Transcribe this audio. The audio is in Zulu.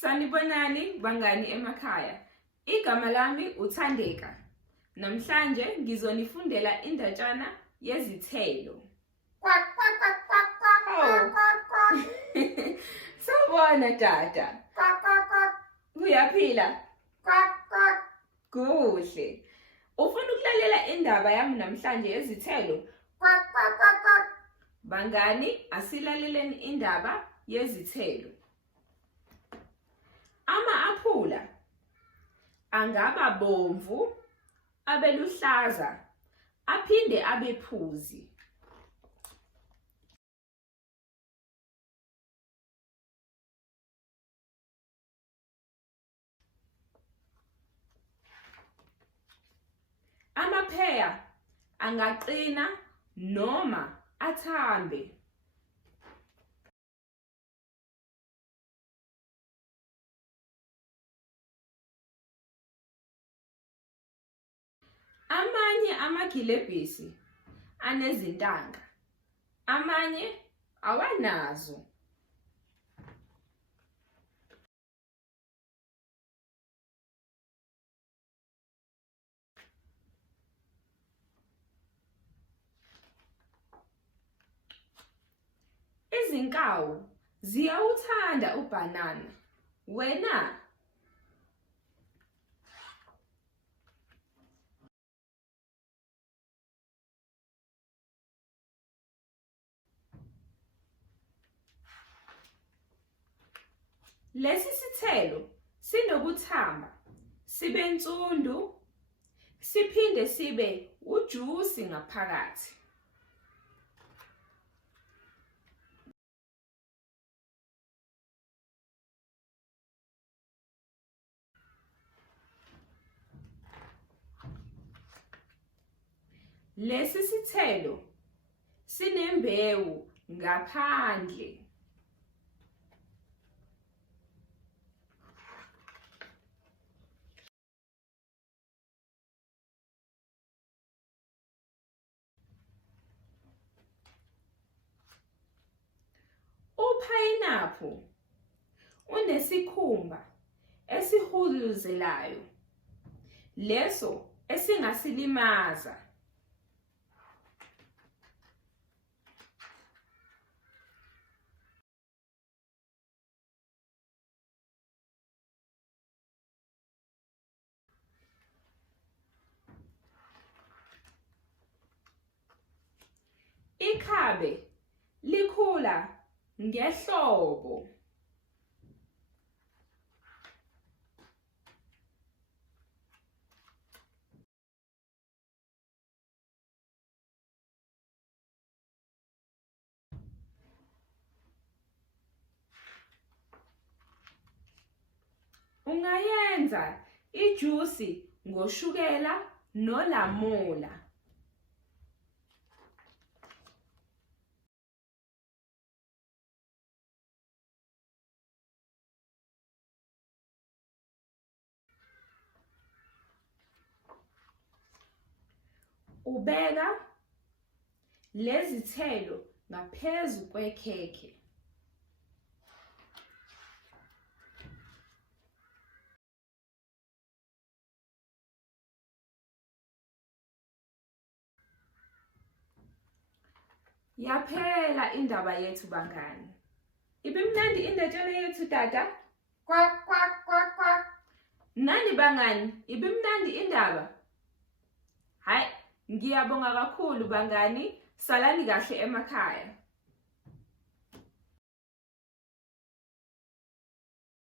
Sanibonani bangani emakhaya. Igama lami uThandeka. Namhlanje ngizonifundela indatshana yezithelo. Quack, quack, quack, quack, quack, quack, quack, quack. Sawubona tata. Quack, quack, quack. Uyaphila? Quack, quack. Kuhle. Ufuna ukulalela indaba yami namhlanje yezithelo? Quack, quack, quack, quack. Bangani, asilaleleni indaba yezithelo. Ama-aphula angaba bomvu, abeluhlaza, aphinde abephuzi. Amapheya angaqina noma athambe. Amanye amagilebhisi anezintanga, amanye awanazo. Izinkawu ziyawuthanda ubhanana. Wena? Lesi sithelo sinokuthamba, sibe nsundu, siphinde sibe ujusi ngaphakathi. Lesi sithelo sinembewu ngaphandle. Uphayinaphu unesikhumba esihuduzelayo, leso esingasilimaza. Ikhabe likhula ngehlobo. Ungayenza ijusi ngoshukela nolamula. Ubeka lezi thelo ngaphezu kwekhekhe. Yaphela indaba yethu bangani. Ibimnandi indatshana yethu tata? Quack, quack, quack, quack. Nani bangani? Ibimnandi indaba? Hayi, ngiyabonga kakhulu bangani. Salani kahle emakhaya.